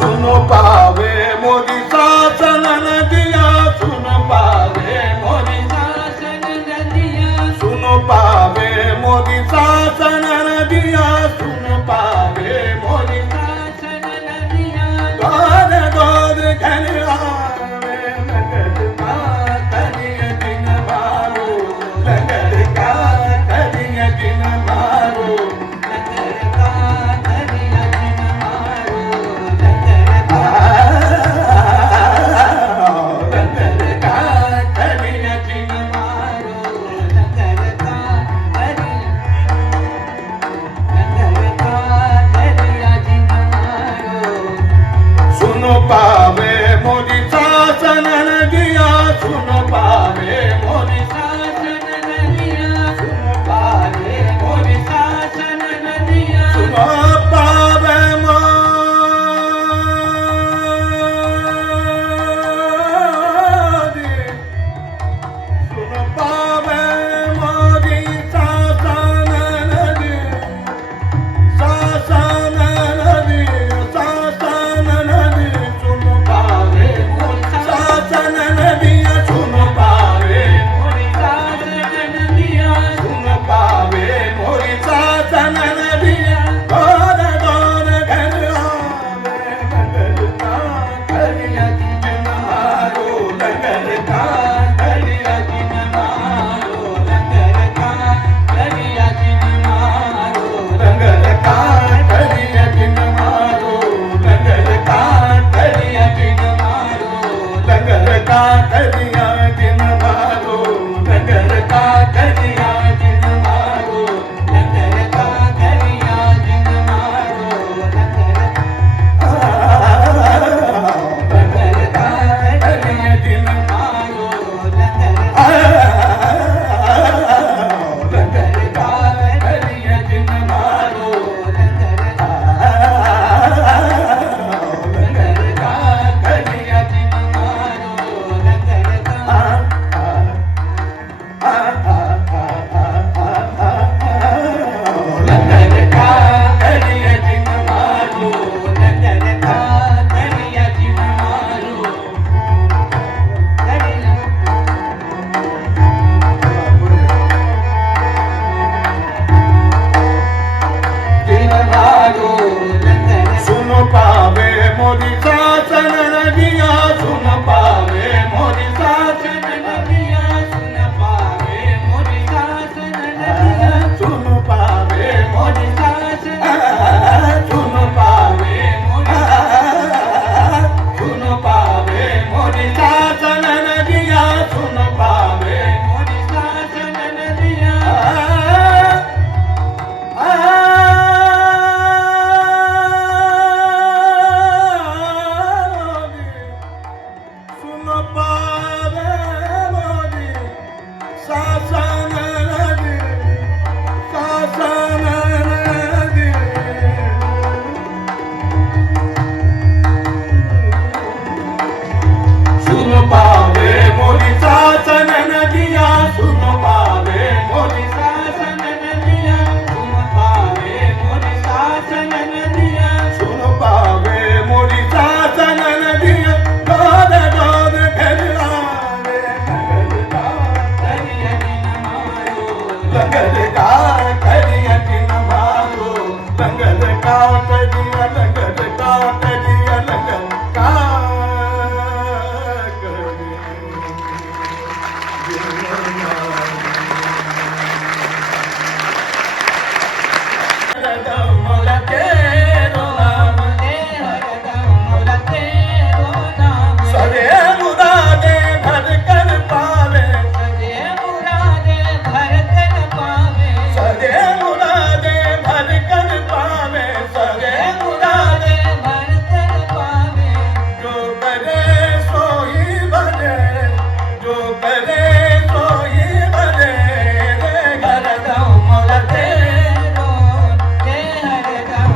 सुन पावे मोदी शासन नदिया सुन पावे मोदी शासन नदिया सुन पावे मोदी शासन नदिया सुन पावे मोदी शासन नदिया द्वार द्वार घन आवे नगर का करिय दिन मारो नगर का करिय दिन मारो नगर का करिया दिन मारो नगर का नगर का करिय दिन मारो नगर का करिया दिन मारो सुन पावे मोदी शासन नदिया सुन पावे मोदी शासन नदिया सुन पावे मोदी शासन नदिया सुन पावे मोदी सुन पावे मोदी शासन नदी शासन नदी शासन नदी सुन पावे शासन नदिया सुन पावे मोदी शासन नदिया सुन पावे मोदी शासन नदिया दौर दौर घर आवे नगर का करिया दिन मारो नगर का करिया दिन मारो नगर का करिया दिन मारो नगर का करिया दिन मारो नगर का करिया दिन मारो नगर का करिया दिन मारो नगर का करिया दिन मारो नगर का करिया दिन मारो नगर का करिया दिन मारो नगर नगर का करिया दिन मारो नगर नगर का करिया दिन मारो नगर का नगर का करिया दिन मारो नगर का करिया दिन मारो करिया दिन मारो नगर सुन पावे मोदी शासन नदिया सुन पावे मोदी शासन नदिया सुन पावे मोदी शासन नदिया सुन पावे मोदी मोदी शासन सुन पावे मोदी सुन पावे मोदी शासन नदिया सुन पावे मोदी शासन नदिया सुन पावे मोदी शासन नदी शासन नदी सुन पावे मोदी शासन नदिया सुन पावे मोदी शासन नदिया सुन पावे मोदी शासन नदिया सुन पावे मोदी शासन नदिया दौर दौर घर आवे नगर का करिया दिन मारो नगर का करिया दिन मारो नगर का करिया नगर का करिया नगर का मोला तेरो नाम ले हरदम मोला तेरो नाम सरे मुरादे भर कर पावे सजे मुरादे भर कर पावे सरे मुरादे भर कर पावे सरे मुरादे भर कर पावे जो करे सोई भरे जो करे सोई भरे रे घर हरदम मोला तेरो ले हरदम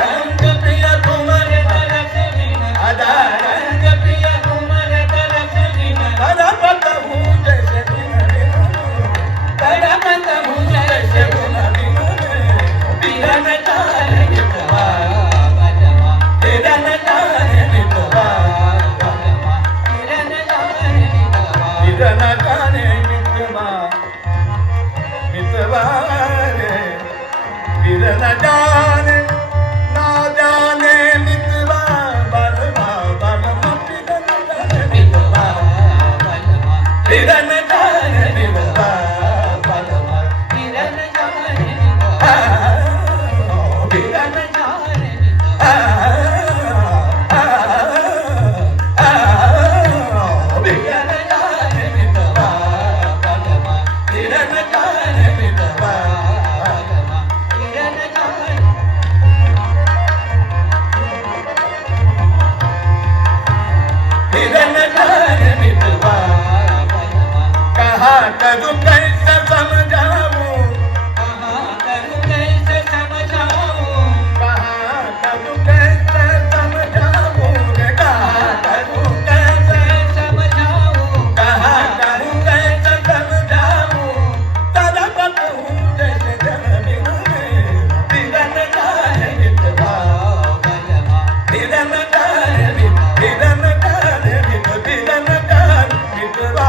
रंग पिया करूं कैसे समझाऊं, कहाँ करूँ कैसे समझाऊँ, कहाँ करूं कैसे समझाऊं रे, कहाँ करूं कैसे, समझाऊँ, कहाँ करूं कैसे समझाऊं, तड़पत हूँ जैसे जल बिन में, बिरन जाए मितवा, बलवा बिरन जाए मित, बिरन जाए मित, बिरन जाए मितवा।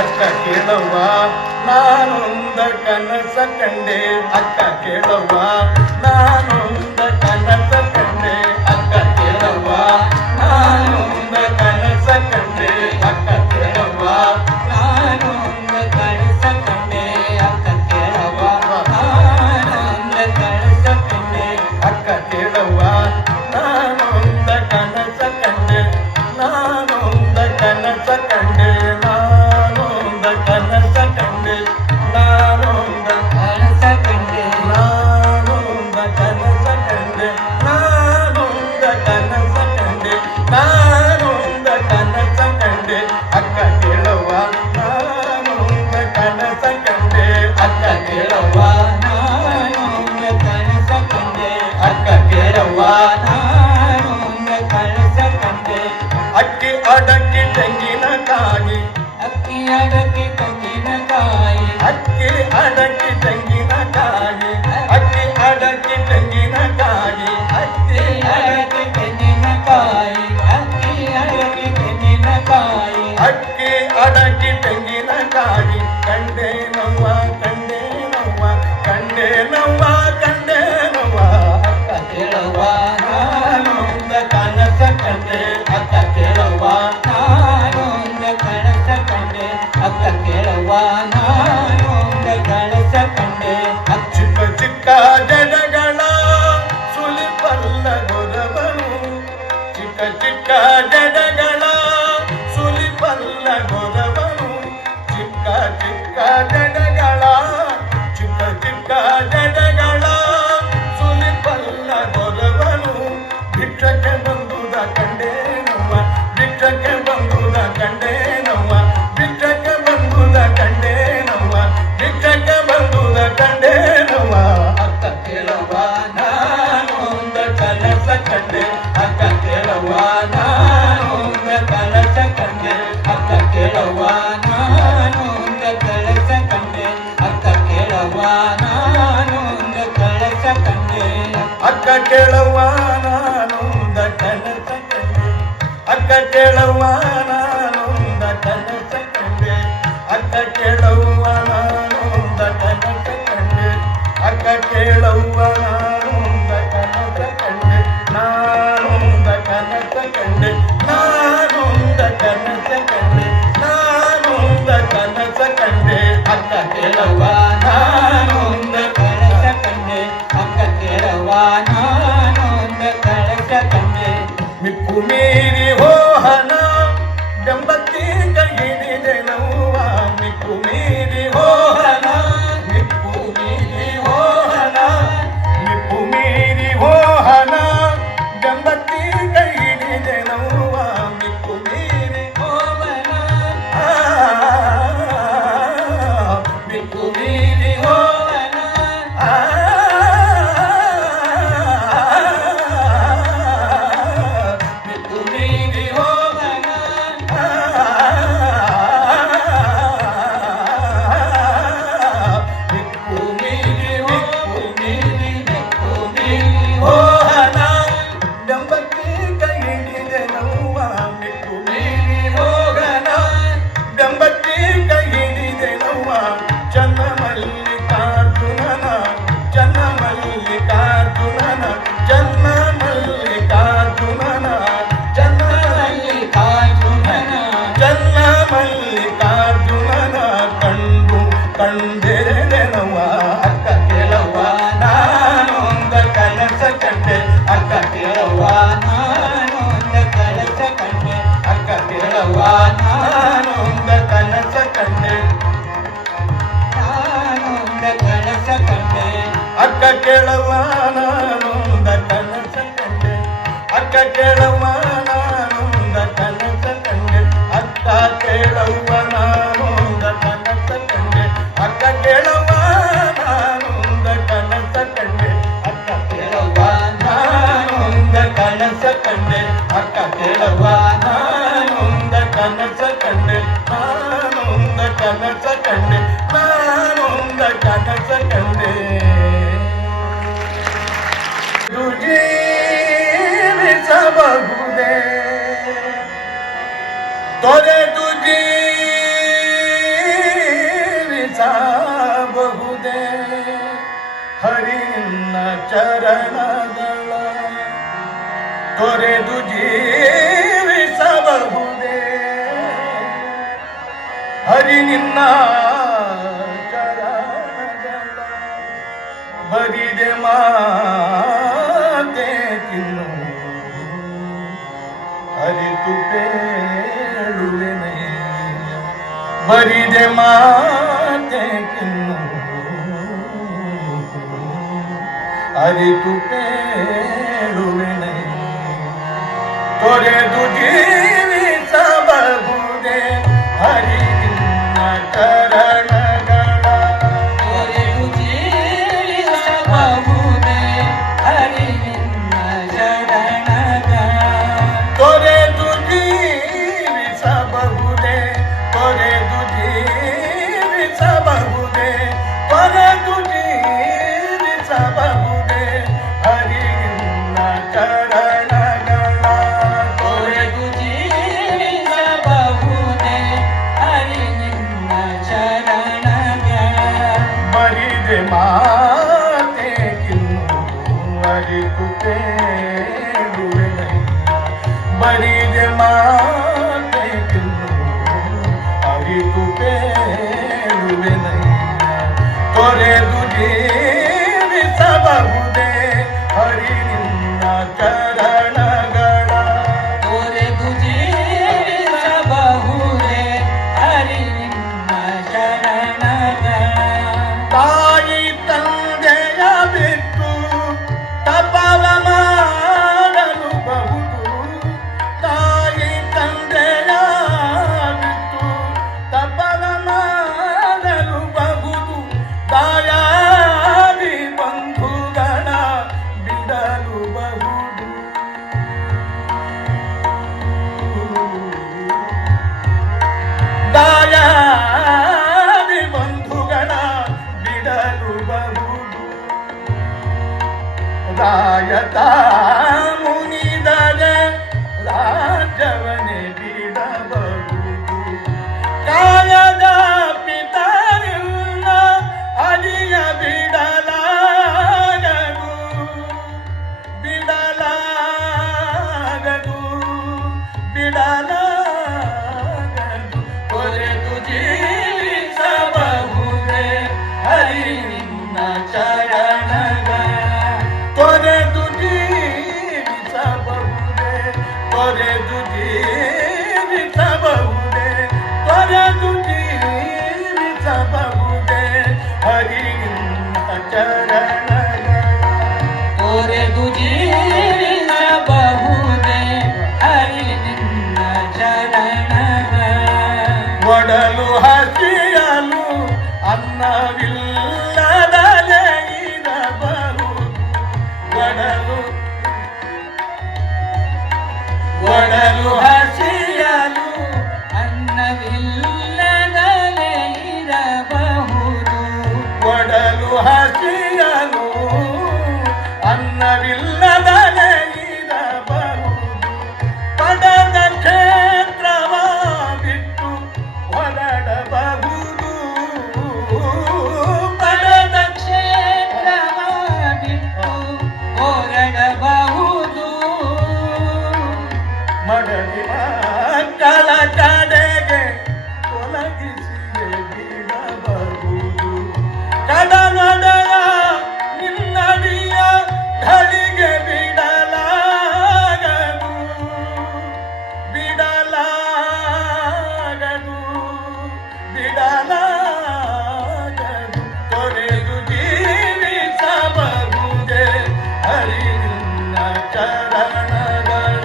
ಅಕ್ಕ ಕೇಳವ್ವ ನಾನೊಂದ ಕನಸ ಕಂಡೆ, ಅಕ್ಕ ಕೇಳವ್ವ ನಾನೊಂದ ಕನಸ ಕಂಡೆ, ಅಕ್ಕ ಕೇಳವ್ವ ನಾನೊಂದ ಕನಸ ಕಂಡೆ, ಅಕ್ಕ ಕೇಳವ್ವ ನಾನೊಂದ ಕನಸ ಕಂಡೆ, ಅಕ್ಕ ಕೇಳವ್ವ ನಾನೊಂದ ಕನಸ ಕಂಡೆ, ಅಕ್ಕ ಕೇಳವ್ವ ನಾನೊಂದ ಕನಸ ಕಂಡೆ, ನಾನೊಂದ ಕನಸ ಕಂಡೆ, ನಾನೊಂದ ಕನಸ ಕಂಡೆ, ನಾನೊಂದ ಕನಸ ಕಂಡೆ, ನಾನೊಂದ ಕನಸ ಕಂಡೆ, ನಾನೊಂದ ಕನಸ ಕಂಡೆ, ನಾನೊಂದ ಕನಸ ಕಂಡೆ, ಅಕ್ಕ ಕೇಳವ್ವ ನಾನೊಂದ ಕನಸ ಕಂಡೆ, ಅಕ್ಕ ಕೇಳವ್ವ ನಾನೊಂದ ಕನಸ ಕಂಡೆ, ಅಕ್ಕ ಕೇಳವ್ವ ನಾನೊಂದ ಕನಸ ಕಂಡೆ, ಅಕ್ಕಿ ಅಡಕ್ಕಿ ತೆಂಗಿನಕಾಯಿ, ಅಕ್ಕಿ ಅಡಕೆ ತೆಂಗಿನಕಾಯಿ, ಅಕ್ಕಿ ಅಡಕ್ಕಿ ತೆಂಗಿನಕಾಯಿ, ಅಕ್ಕಿ ಅಡಕ್ಕಿ ತೆಂಗಿನಕಾಯಿ, ಅಕ್ಕಿ ಅಡಕೆ ತೆಂಗಿನಕಾಯಿ, ಅಕ್ಕಿ ಅಡಕೆ ತೆಂಗಿನಕಾಯಿ, ಅಕ್ಕಿ ಅಡಕ್ಕಿ ತೆಂಗಿನಕಾಯಿ, ಕಂಡೆ ನವ್ವ ಕಂಡೆ ನವ್ವ, ಕಂಡೆ ನವ್ವ ಕಂಡೆ ನವ್ವ, ಅಕ್ಕ ಕೇಳವ್ವ ನಾನೊಂದ ಕನಸ ಕಂಡೆ, ಅಕ್ಕ ಕೇಳವ್ವ ನಾನೊಂದ ಕನಸ ಕಂಡೆ, ಅಕ್ಕ ಕೇಳವ್ವ ನಾನೊಂದ ಕನಸ ಕಂಡೆ, ಚಿಕ್ಕ ಚಿಕ್ಕ ಜಡಗಳ ಸುಲಿಪಲ್ಲ ಗೊರವನು, ಚಿಕ್ಕ ಚಿಕ್ಕ ಜಡಗಳ ಸುಲಿಪಲ್ಲ ಗೊರವನು, ಚಿಕ್ಕ ಚಿಕ್ಕ ಜಡಗಳ, ಚಿಕ್ಕ ಚಿಕ್ಕ ಜಡಗಳ ಸುಲಿಪಲ್ಲ ಗೊರವನು, ಭಿಕ್ಷಕ್ಕೆ ಬಂದುದ ಕಂಡೆ ನವ್ವ, ಭಿಕ್ಷಕ್ಕೆ ಬಂದುದ ಕಂಡೆ ನವ್ವ, ಭಿಕ್ಷಕ್ಕೆ ಬಂದುದ ಕಂಡೆ ನವ್ವ, ಭಿಕ್ಷಕ್ಕೆ ಬಂದು ಕೇಳವ್ವ ನಾನೊಂದ ಕನಸ ಕಂಡೆ ಅಕ್ಕ ಕೇಳವ್ವ ನಾನೊಂದ ಕನಸ ಕಂಡೆ ಅಕ್ಕ ಕೇಳವ್ವ ನಾನೊಂದ ಕನಸ ಕಂಡೆ ಅಕ್ಕ ಕೇಳವ್ವ ನಾನೊಂದ ಕನಸ ಕಂಡೆ ನಾನೊಂದ ಕನಸ ಕಂಡೆ ನಾನೊಂದ ಕನಸ ಕಂಡೆ ನಾನೊಂದ ಕನಸ ಕಂಡೆ ಅಕ್ಕ ಕೇಳವ್ವ ನಾನೊಂದ ಕಳಸ ಕಂಡೆ ಅಕ್ಕ ಕೇಳವ್ವ ನಾನೊಂದ ಕಳಸ ಕಂಡೆ ಮಿಕ್ಕು ಮೀರಿ ಹೋಹನ ಬೆಂಬತ್ತಿ ಕೈಹಿಡಿದೆ ನೋವ ಮಿಕ್ಕು ಮೀರಿ ಹೋಹನ ಮಿಕ್ಕು ಮೀರಿ ಹೋಹನ ಮಿಕ್ಕು ಮೀರಿ ಹೋಹನ ಬೆಂಬತ್ತಿ ಕೈಹಿಡಿದೆ ನೋವ ಮಿಕ್ಕು ಮೀರಿ ಹೋವನ ಮಿಕ್ಕು ಮೀರಿ ಹೋವನ ಮಿಕ್ಕು ಮೀರಿ ಹೋವನ ಮಿಕ್ಕು ಮೀರಿ ಮಿಕ್ಕು ಮೀರಿ ಮಿಕ್ಕು ಮೀರಿ ಹೋಹನ ಬೆಂಬತ್ತಿ ಕೈ ಹಿಡಿದೆ ನೋವ ಮಿಕ್ಕು ಮೀರಿ ಹೋಗನ ಬೆಂಬತ್ತಿ ಕೈ ಹಿಡಿದೆ ನೋವ ಚನ್ನ ಮಲ್ಲಿಕಾರ್ಜುನನ ಚನ್ನ ಮಲ್ಲಿಕಾರ್ಜುನನ ಚನ್ನ ಮಲ್ಲಿಕಾರ್ಜುನನ ಚನ್ನ ಮಲ್ಲಿಕಾರ್ಜುನನ ಚನ್ನ ಮಲ್ಲಿಕಾರ್ಜುನನ ಕಂಡು ಕಂಡೆನವ ಅಕ್ಕ ಕೇಳವ್ವ ನಾನೊಂದ ಕನಸ ಕಂಡೆ ಅಕ್ಕ ಕೇಳವ್ವ ನಾನೊಂದ ಕಳಸ ಕಂಡೆ ಅಕ್ಕ ಕೇಳವ್ವ ನಾನೊಂದ ಕನಸ ಕಂಡೆ ನಾನೊಂದ ಕಳಸ ಕಂಡೆ ಅಕ್ಕ ಕೇಳವ್ವ ನಾನೊಂದ ಕನಸ ಕಂಡೆ ಅಕ್ಕ ಕೇಳವ್ವ ನಾನೊಂದ ಕನಸ ಕಂಡೆ ಅಕ್ಕ ಕೇಳವ್ವ ನಾನೊಂದ ಕನಸ ಕಂಡೆ ಅಕ್ಕ ಕೇಳವ್ವ ನಾನೊಂದ ಕನಸ ಕಂಡೆ ಅಕ್ಕ ಕೇಳವ್ವ ನಾನೊಂದ ಕನಸ ಕಂಡೆ ಅಕ್ಕ ಕೇಳವ್ವ ನಾನೊಂದ ಕನಸ ಕಂಡೆ ನಾನೊಂದ ಕನಸ ಕಂಡೆ ನಾನೊಂದ ಕನಸ ಕಂಡೆ ಜೀವಿಸಬಹುದೇ ತೊರೆದು ಜೀವಿಸಬಹುದೇ ಹರಿನ ಚರಣಗಳ ತೊರೆದು ಜೀವಿಸಬಹುದೇ ಹರಿ ನಿನ್ನ ಚರಣಗಳ ಬರಿದೆ ಮಾತೆ ತಿನ್ನು ಅರಿತು ಪೇಳುವೆನೆ ಬರಿದೆ ಮಾತೆ ತಿನ್ನು ಅರಿತು ಪೇಳುವೆನೆ ತೊರೆದು ಜೀವಿಸಬಹುದೇ ಹರಿ ನಿನ್ನ ಚರಣಗಳ ತೊರೆದು ಜೀವಿಸಬಹುದೇ ಹರಿ ನಿನ್ನ ಶರಣಗಳ ತೊರೆದು ಜೀವಿಸಬಹುದೇ ತೊರೆದು ಜೀವಿಸಬಹುದೇ ತೊರೆದು ಜೀವಿಸಬಹುದೇ ಹರಿ ನಿನ್ನ ಚರಣಗಳ ತೊರೆದು ತೊರೆದು ಕಾಯತ ಮುನಿದರ ರಾಜವನೆ ಬಿಡಬಹುದು ಕಾಯದ ಪಿತರಿಲ್ಲ ಅಡಿಯ ಬಿಡಲಾಗದು ಬಿಡಲಾಗದು ಬಿಡಲಾಗದು ಕೊರೆದು ಜೀವಿಸಬಹುದೇ ಹರಿ ನಿನ್ನ ಚರಣಗಳ ತೊರೆದು ಜೀವಿಸಬಹುದೇ ತೊರೆದು ಜೀವಿಸಬಹುದೇ ತೊರೆದು ಜೀವಿಸಬಹುದೇ ಹರಿ ನಿನ್ನ ಚರಣಗಳ ತೊರೆದು ಜೀವಿಸಬಹುದೇ ಹರಿ ನಿನ್ನ ಚರಣಗಳ ಒಡಲು ಹಸಿಯಲು ಅನ್ನವಿಲ್ಲದಲೇ ಇರಬಹುದು ಒಡಲು ಹಸಿಯಲು ಅನ್ನವಿಲ್ಲದಲೇ ಇರಬಹುದು ಒಡಲು ಹಸಿಯಲು ಅನ್ನವಿಲ್ಲದಲೇ ಇರಬಹುದು ಪಡದ ಕ್ಷೇತ್ರವ ಬಿಟ್ಟು ಹೊರಡಬಹುದು ಪಡೆದ ಕ್ಷೇತ್ರವ ಬಿಟ್ಟು ಹೊರಡಬಹುದು ಮಡದಿ ಮಕ್ಕಳ ಕಡೆಗೆ ತೊಲಗಿಸಿಯೇ ಬಿಡಬಹುದು ಕಡನಡೆಯ ನಿನ್ನಡಿಯ ಘಳಿಗೆ ಬಿಡಲಾಗದು ಬಿಡಲಾಗದು ಬಿಡಲಾಗದು ತೊರೆದು ಜೀವಿಸಬಹುದೇ ಹರಿ ನಿನ್ನ ಚರಣಗಳ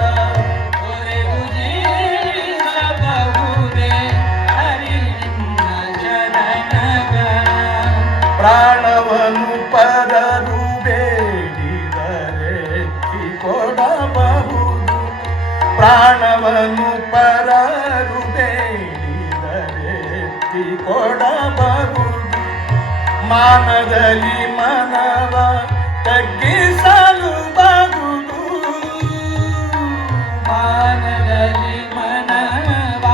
ತೊರೆದು ಜೀವಿಸಬಹುದೇ ಹರಿ ನಿನ್ನ ಚರಣಗಳ ಪ್ರಾಣವನ್ನು ಪರರು ಬೇಡಿದರೆತ್ತಿ ಕೊಡಬಹುದು ಪ್ರಾಣವನ್ನು ಪರರು ಬೇಡಿದರೆತ್ತಿ ಕೊಡಬಹುದು ಮಾನದಲ್ಲಿ ಮನವ ತಗ್ಗಿಸಲು ಬಹುದು ಮಾನದಲ್ಲಿ ಮನವ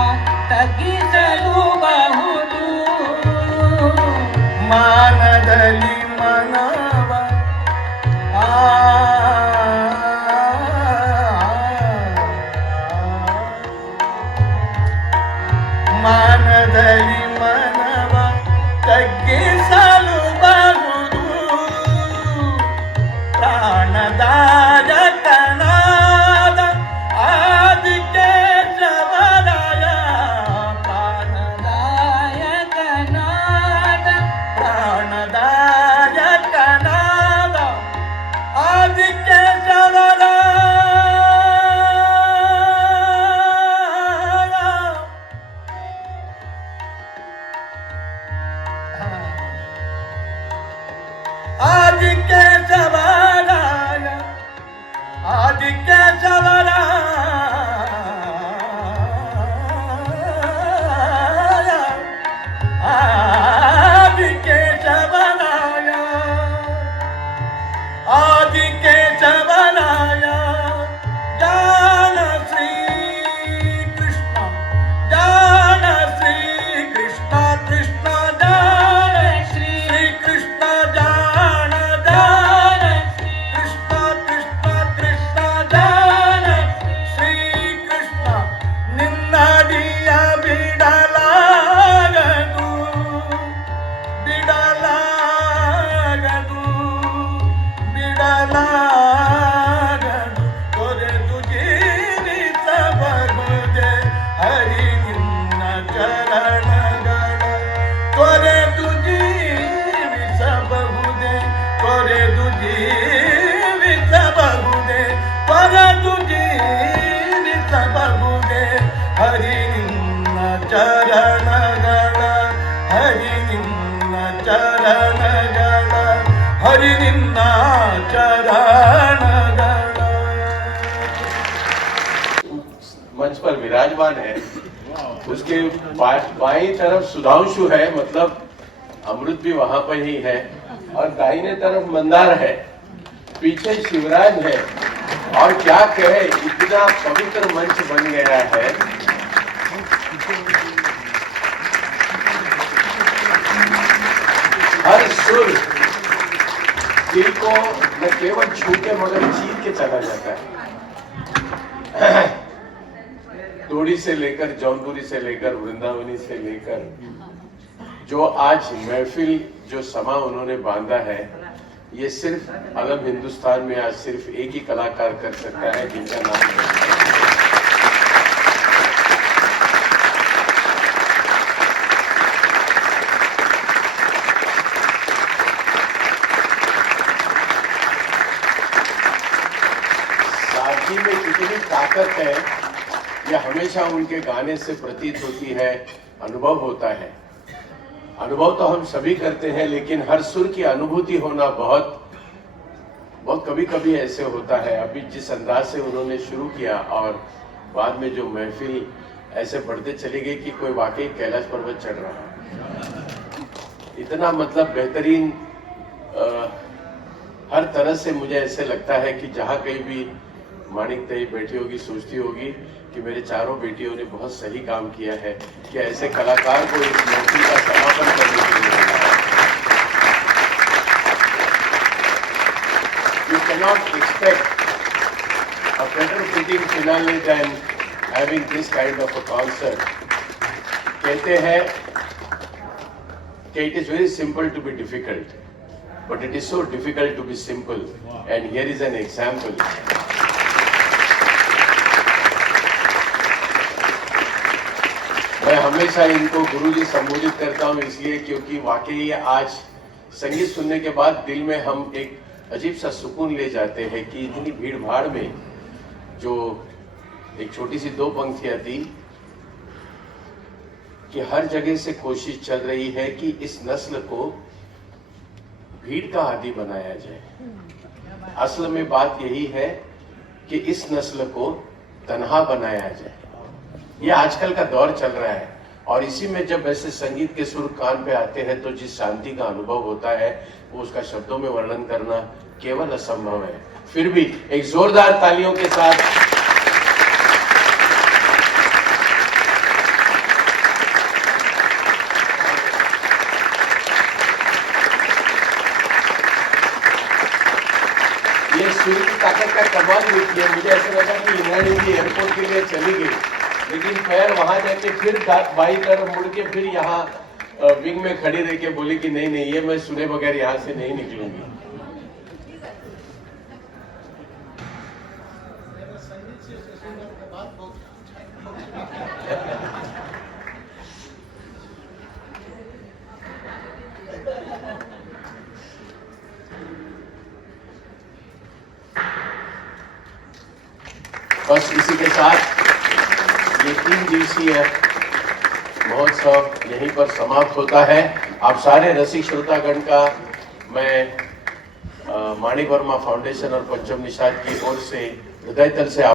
ತಗ್ಗಿಸಲು ಬಹುದು ಮಾನದಲ್ಲಿ ಮನವ ಮಾನದಲ್ಲಿ ಮನವ ತಗ್ಗಿಸಲು ಬಹುದು ಪ್ರಾಣದಾಯಕನಾದ ಆದಿಕೇಶವರಾಯ ದಾಯಕನಾದ ಪ್ರಾಣದಾಯಕನಾದ ಆದಿಕೇಶವರಾಯ ಆದಿಕೇಶವರಾಯ ಜಾನ ಶ್ರೀ ಕೃಷ್ಣ ಜಾನ ಶ್ರೀ ಕೃಷ್ಣ ಕೃಷ್ಣ ಜಾನ ಶ್ರೀ ಕೃಷ್ಣ ಜಾನ ಜಾನ ಕೃಷ್ಣ ಕೃಷ್ಣ ಕೃಷ್ಣ ಜಾನ ಶ್ರೀ ಕೃಷ್ಣ ನಿನ್ನಡಿಯ ಬಿಡಲಾಗದು ಬಿಡಲಾಗದು ಬಿಡಲಾಗದು ತೊರೆದು ಜೀವಿಸಬಹುದೇ ಹರಿ ನಿನ್ನ ಚರಣಗಳ ತೊರೆದು ಜೀವಿಸಬಹುದೇ ತೊರೆದು ಜೀವಿಸಬಹುದೇ ತೊರೆದು ಜೀವಿಸಬಹುದೇ ಹರಿ ನಿನ್ನ ಚರಣಗಳ ಹರಿ ನಿನ್ನ ಚರಣಗಳ ಹರಿ ನಿನ್ನ ಚರಣಗಳ मंच पर विराजमान है उसके बाईं तरफ सुधांशु है, मतलब अमृत भी वहां पर ही है, और दाहिने तरफ मंदार है। पीछे शिवराज है और क्या कहे, इतना पवित्र मंच बन गया है। हर सुर दिल को न केवल छू के मगर चीर के चला जाता है। तोड़ी से लेकर, जौनपुरी से लेकर, वृंदावनी से लेकर, जो आज महफिल, जो समा उन्होंने बांधा है, ये सिर्फ अलम हिंदुस्तान में आज सिर्फ एक ही कलाकार कर सकता है, जिनका नाम है। साथी में कितनी ताकत है, यह हमेशा उनके गाने से प्रतीत होती है, अनुभव होता है। अनुभव तो हम सभी करते हैं, लेकिन हर सुर की अनुभूति होना बहुत कभी कभी ऐसे होता है। अभी जिस अंदाज से उन्होंने शुरू किया और बाद में जो महफिल ऐसे बढ़ते चली गई कि कोई वाकई कैलाश पर्वत चढ़ रहा है। इतना मतलब बेहतरीन, हर तरह से मुझे ऐसे लगता है कि जहाँ कहीं भी माणिक तई बैठी होगी, सोचती होगी कि मेरे चारों बेटियों ने बहुत सही काम किया है कि ऐसे कलाकार को इस महफिल का समापन करने के लिए मिला है। You cannot expect a better fitting finale than having this kind of a concert. कहते हैं कि it is very simple to be difficult, but it is so difficult to be simple. And here is an example. मैं हमेशा इनको गुरुजी संबोधित करता हूं, इसलिए क्योंकि वाकई आज संगीत सुनने के बाद दिल में हम एक अजीब सा सुकून ले जाते हैं कि इतनी भीड़ भाड़ में जो एक छोटी सी 2 पंक्तियां थी कि हर जगह से कोशिश चल रही है कि इस नस्ल को भीड़ का आदी बनाया जाए। असल में बात यही है कि इस नस्ल को तन्हा बनाया जाए। ये आजकल का दौर चल रहा है और इसी में जब ऐसे संगीत के सुर कान पे आते हैं तो जिस शांति का अनुभव होता है वो उसका शब्दों में वर्णन करना केवल असंभव है। फिर भी एक जोरदार तालियों के साथ ये सुर की ताकत का कमाल देखिए। मुझे ऐसा लगा कि इंद्राणी जी एयरपोर्ट के लिए चली गई, लेकिन पैर वहां जाके फिर बाई तरफ मुड़ के फिर यहाँ विंग में खड़ी रह के बोली कि नहीं, ये मैं सुने बगैर यहाँ से नहीं निकलूंगी। बस इसी के साथ ये 3 दिवसीय महोत्सव यहीं पर समाप्त होता है। आप सारे रसिक श्रोतागण का मैं माणिक वर्मा फाउंडेशन और पंचम निषाद की ओर से हृदय तल से